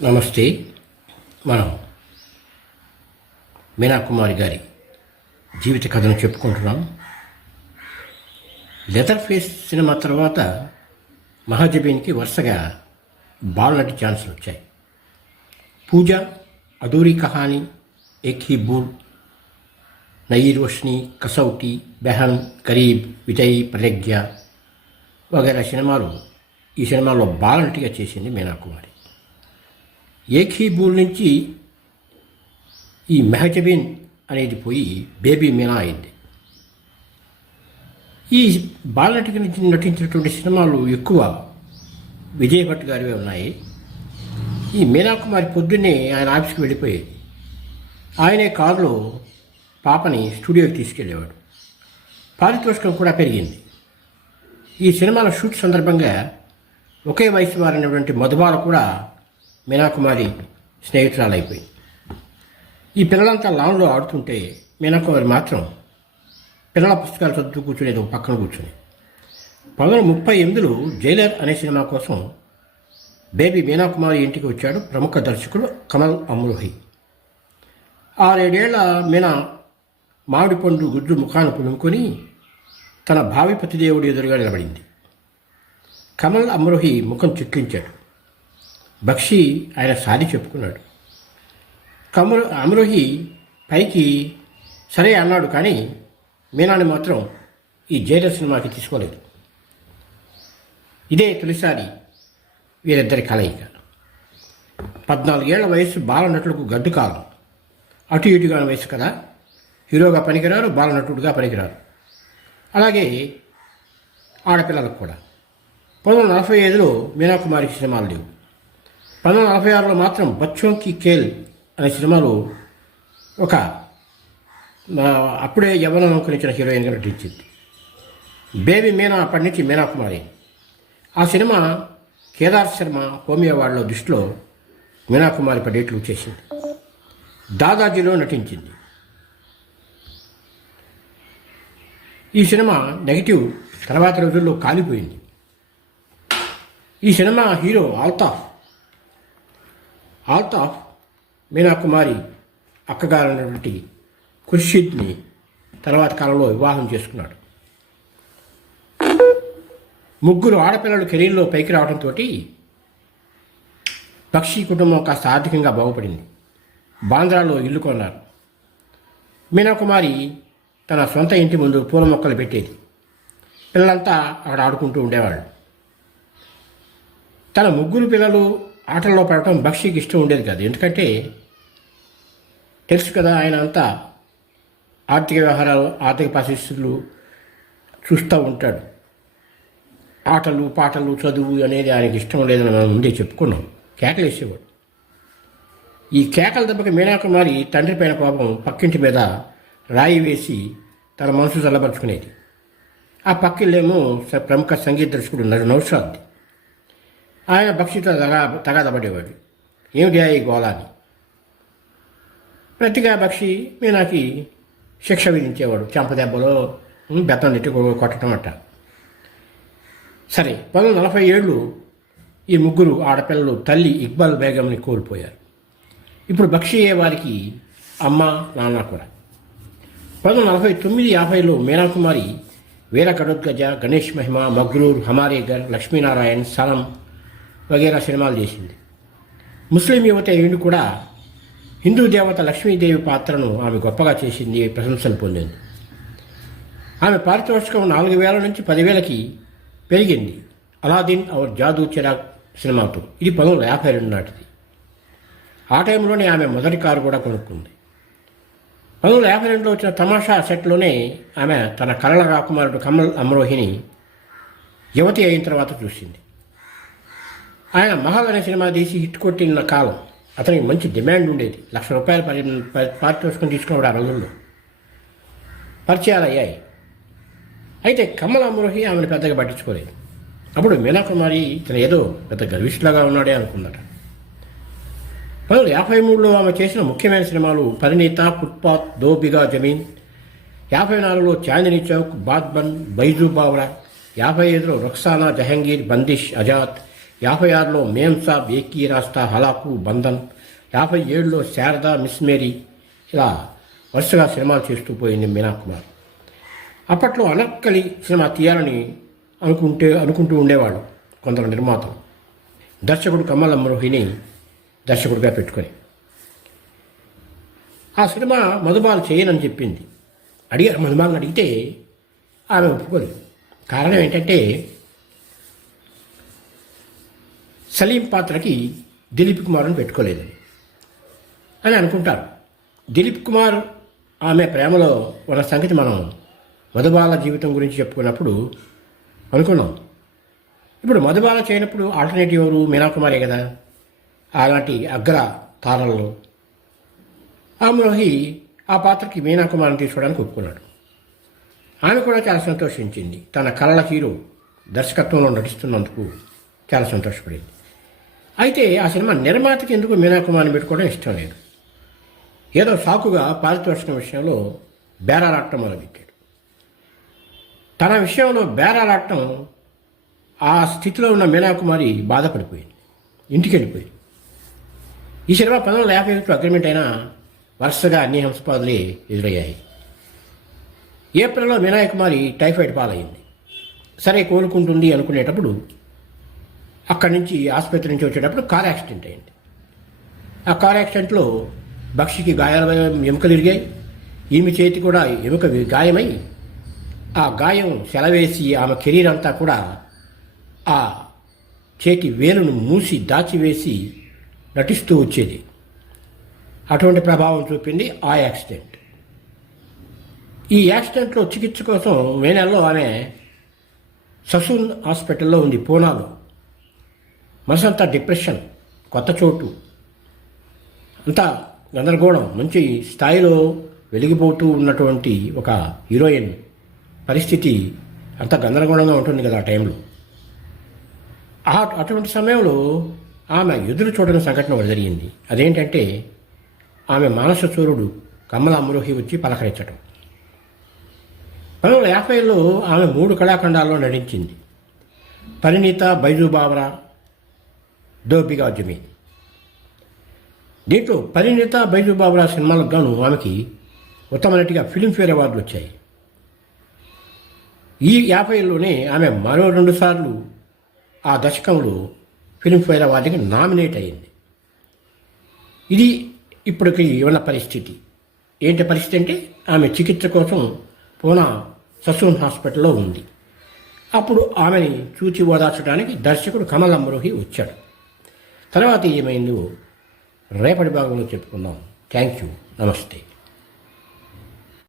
నమస్తే. మనం మీనాకుమారి గారి జీవిత కథను చెప్పుకుంటున్నాం. లెదర్ ఫేస్ సినిమా తర్వాత మహాజబీన్కి వరుసగా బాలనటి ఛాన్సులు వచ్చాయి. పూజ అధూరి కహాని ఏక్ హీ బూల్ నయీ రోష్ని కసౌటి బెహన్ గరీబ్ విజయ్ ప్రజ్ఞ వగైరా సినిమాలు ఈ సినిమాలో బాలనటిగా చేసింది మీనాకుమారి. ఏఖీబూల్ నుంచి ఈ మెహజబీన్ అనేది పోయి బేబీ మీనా అయింది. ఈ బాలనటికి నుంచి నటించినటువంటి సినిమాలు ఎక్కువ విజయ్ భట్ గారివే ఉన్నాయి. ఈ మీనాకుమారి పొద్దున్నే ఆయన ఆఫీస్కి వెళ్ళిపోయేది. ఆయనే కారులో పాపని స్టూడియోకి తీసుకెళ్ళేవాడు. పారితోషికం కూడా పెరిగింది. ఈ సినిమాల షూట్ సందర్భంగా ఒకే వయసు వారైనటువంటి మధుబాల కూడా మీనాకుమారి స్నేహితురాలైపోయింది ఈ పిల్లలంతా లాన్లో ఆడుతుంటే మీనాకుమారి మాత్రం పిల్లల పుస్తకాలు చదువుతూ కూర్చునేది ఒక పక్కన కూర్చుని. పంతొమ్మిది వందల ముప్పై ఎనిమిదిలో జైలర్ అనే సినిమా కోసం బేబీ మీనాకుమారి ఇంటికి వచ్చాడు ప్రముఖ దర్శకుడు కమల్ అమ్రోహి. ఆరేడేళ్ళ మీనా మామిడి పండు గుడ్డు ముఖాన్ని పులుముకొని తన భావి పతిదేవుడి ఎదురుగా నిలబడింది. కమల్ అమ్రోహి ముఖం చిట్లించాడు. బక్షి ఆయన సారి చెప్పుకున్నాడు. కమరు అమ్రోహి పైకి సరే అన్నాడు కానీ మీనాని మాత్రం ఈ జైలర్ సినిమాకి తీసుకోలేదు. ఇదే తొలిసారి వీరిద్దరి కలయిక. పద్నాలుగేళ్ళ వయసు బాలనటులకు గడ్డు కాలం. అటు ఇటుగా వయసు కదా. హీరోగా పనికిరారు బాలనటుడుగా పనికిరారు. అలాగే ఆడపిల్లలకు కూడా. పంతొమ్మిది వందల నలభై ఐదులో మీనాకుమారికి సినిమాలు లేవు. పంతొమ్మిది నలభై ఆరులో మాత్రం బచ్చోంకి కేల్ అనే సినిమాలో ఒక అప్పుడే యవ్వనం అనుకునిచ్చిన హీరోయిన్గా నటించింది. బేబీ మీనా అప్పటి నుంచి మీనాకుమారి ఆ సినిమా కేదార్ శర్మ హోమియో వాళ్ళ దృష్టిలో మీనాకుమారి పడేట్లు చేసింది దాదాజీలో నటించింది. ఈ సినిమా నెగిటివ్ తర్వాత రోజుల్లో కాలిపోయింది. ఈ సినిమా హీరో ఆల్తాఫ్ ఆల్తాఫ్ మీనాకుమారి అక్కగారైనటువంటి ఖుర్షిద్ని తర్వాత కాలంలో వివాహం చేసుకున్నాడు. ముగ్గురు ఆడపిల్లలు కెరీర్లో పైకి రావడంతో పక్షి కుటుంబం కాస్త ఆర్థికంగా బాగుపడింది. బాంద్రాలో ఇల్లు కొన్నారు. మీనాకుమారి తన సొంత ఇంటి ముందు పూల మొక్కలు పెట్టేది. పిల్లలంతా అక్కడ ఆడుకుంటూ ఉండేవాళ్ళు. తన ముగ్గురు పిల్లలు ఆటల్లో పడటం బక్షికి ఇష్టం ఉండేది కాదు. ఎందుకంటే తెలుసు కదా ఆయన అంతా ఆర్థిక వ్యవహారాలు ఆర్థిక పరిస్థితులు చూస్తూ ఉంటాడు. ఆటలు పాటలు చదువు అనేది ఆయనకి ఇష్టం లేదని మనం ముందే చెప్పుకున్నాం. కేకలు వేసేవాడు. ఈ కేకల దెబ్బకి మీనాకుమారి తండ్రి పైన కోపం పక్కింటి మీద రాయి వేసి తన మనసు చల్లబరుచుకునేది. ఆ పక్కిళ్ళేమో స- ప్రముఖ సంగీత దర్శకుడు నరు నౌషాద్ది. ఆయన భక్షితో తగా తగాదపడేవాడు. ఏమిటి ఈ గోళాన్ని? ప్రతిగా భక్షి మీనాకి శిక్ష విధించేవాడు. చెంపదెబ్బలో బెత్తం నెట్టి కొట్టడం అట్ట సరే పంతొమ్మిది నలభై ఏళ్ళు ఈ ముగ్గురు ఆడపిల్లలు తల్లి ఇక్బాల్ బేగంని కోల్పోయారు. ఇప్పుడు బక్షి అయ్యే వారికి అమ్మ నాన్న కూడా. పంతొమ్మిది నలభై తొమ్మిది యాభైలో మీనాకుమారి వీర కడోద్గజ గణేష్ మహిమ మగ్రూర్ హమారేగర్ లక్ష్మీనారాయణ్ సలం వగైరా సినిమాలు చేసింది. ముస్లిం యువత ఈయన కూడా హిందూ దేవత లక్ష్మీదేవి పాత్రను ఆమె గొప్పగా చేసింది ప్రశంసలు పొందింది. ఆమె పారితోషికం నాలుగు వేల నుంచి పదివేలకి పెరిగింది. అలాదీన్ అవర్ జాదూ చిరాగ్ సినిమాతో. ఇది పంతొమ్మిది వందల యాభై రెండు నాటిది. ఆ టైంలోనే ఆమె మొదటి కారు కూడా కొనుక్కుంది. పంతొమ్మిది వందల యాభై రెండులో వచ్చిన తమాషా సెట్లోనే ఆమె తన కళల రాకుమారుడు కమల్ అమరోహిని యువతి అయిన తర్వాత చూసింది. ఆయన మహాగణ సినిమా తీసి హిట్ కొట్టిన కాలం అతనికి మంచి డిమాండ్ ఉండేది. లక్ష రూపాయలు పరి పారితోషికం తీసుకున్నాడు ఆ రోజుల్లో. పరిచయాలు అయ్యాయి అయితే కమల అమరోహి ఆమెను పెద్దగా పట్టించుకోలేదు. అప్పుడు మీనాకుమారి ఇతను ఏదో పెద్ద గర్విష్లాగా ఉన్నాడే అనుకుందట. పంతొమ్మిది యాభై మూడులో ఆమె చేసిన ముఖ్యమైన సినిమాలు పరిణీత ఫుట్పాత్ దో బిగా జమీన్. యాభై నాలుగులో చాందినీ చౌక్ బాద్బన్ బైజూ బావ్రా. యాభై ఐదులో రుక్సానా జహంగీర్ బందిష్ అజాద్. యాభై ఆరులో మేంసా బేకీ రాస్తా హలాకు బంధన్ యాభై ఏడులో శారదా మిస్ మేరీ ఇలా వరుసగా సినిమాలు చేస్తూ పోయింది మీనా కుమార్. అప్పట్లో అనక్కలి సినిమా తీయాలని అనుకుంటే అనుకుంటూ ఉండేవాళ్ళు కొందరు నిర్మాతలు. దర్శకుడు కమల్ మరోహిని దర్శకుడిగా పెట్టుకొని. ఆ సినిమా మధుబాలు చేయనని చెప్పింది. అడిగారు మధుబాలను అడిగితే ఆమె ఒప్పుకోలేదు. కారణం ఏంటంటే సలీం పాత్రకి దిలీప్ కుమార్ని పెట్టుకోలేదని అని అనుకుంటారు. దిలీప్ కుమార్ ఆమె ప్రేమలో ఉన్న సంగతి మనం మధుబాల జీవితం గురించి చెప్పుకున్నప్పుడు అనుకున్నాం. ఇప్పుడు మధుబాల చేయనప్పుడు ఆల్టర్నేటివ్ ఎవరు? మీనాకుమారే కదా. అలాంటి అగ్ర తారల్లో ఆమెలోకి ఆ పాత్రకి మీనాకుమార్ని తీసుకోవడానికి ఒప్పుకున్నాడు. ఆమె కూడా చాలా సంతోషించింది. తన కళల తీరు దర్శకత్వంలో నటిస్తున్నందుకు చాలా సంతోషపడింది. అయితే ఆ సినిమా నిర్మాతకి ఎందుకు మీనాకుమారిని పెట్టుకోవడం ఇష్టం లేదు? ఏదో సాకుగా పారితోషికం విషయంలో బేరాలాడటం మొదలుపెట్టాడు. తన విషయంలో బేరాలాడటం ఆ స్థితిలో ఉన్న మీనాకుమారి బాధపడిపోయింది. ఇంటికి వెళ్ళిపోయింది. ఈ సినిమా పంతొమ్మిది వందల యాభై ఒకటిలో అగ్రిమెంట్ అయినా వరుసగా అన్ని హంసపాదులే ఎదురయ్యాయి. ఏప్రిల్లో వినాయకుమారి టైఫాయిడ్ పాలైంది. సరే కోలుకుంటుంది అనుకునేటప్పుడు అక్కడి నుంచి ఆసుపత్రి నుంచి వచ్చేటప్పుడు కార్ యాక్సిడెంట్ అయింది. ఆ కార్ యాక్సిడెంట్లో బక్షికి గాయాల ఎముకలు తిరిగాయి. ఈమె చేతి కూడా ఎముక గాయమై ఆ గాయం సెలవేసి ఆమె కెరీర్ అంతా కూడా ఆ చేతి వేలును మూసి దాచివేసి నటిస్తూ వచ్చేది. అటువంటి ప్రభావం చూపింది ఆ యాక్సిడెంట్. ఈ యాక్సిడెంట్లో చికిత్స కోసం మే నెలలో ఆమె ససూన్ హాస్పిటల్లో ఉంది పూనాలో. మనసంతా డిప్రెషన్ కొత్త చోటు అంతా గందరగోళం మంచి స్థాయిలో వెలిగిపోతూ ఉన్నటువంటి ఒక హీరోయిన్ పరిస్థితి అంత గందరగోళంగా ఉంటుంది కదా ఆ టైంలో. ఆ అటువంటి సమయంలో ఆమె ఎదురు చూడని సంఘటన ఒకటి జరిగింది. అదేంటంటే ఆమె మానస చూరుడు కమల అమరోహి వచ్చి పలకరించటం. పంతొమ్మిది వందల యాభైలో ఆమె మూడు కళాఖండాల్లో నటించింది. పరిణీత బైజు డోపిగా దోపిగా జమీన్ దీంట్లో పరిణీత బైజు బాబరా సినిమాలకు గాను ఆమెకి ఉత్తమ నటిగా ఫిలింఫేర్ అవార్డులు వచ్చాయి. ఈ యాభైలోనే ఆమె మరో రెండు సార్లు ఆ దశకంలో ఫిలింఫేర్ అవార్డుకి నామినేట్ అయింది. ఇది ఇప్పటికి ఉన్న పరిస్థితి. ఏంటి పరిస్థితి అంటే ఆమె చికిత్స కోసం పూనా ససూన్ హాస్పిటల్లో ఉంది. అప్పుడు ఆమెని చూచి ఓదార్చడానికి దర్శకుడు కమల్ అమరోహి వచ్చాడు. తర్వాత ఏమైందో రేపటి భాగంలో చెప్పుకుందాం. థ్యాంక్ యూ నమస్తే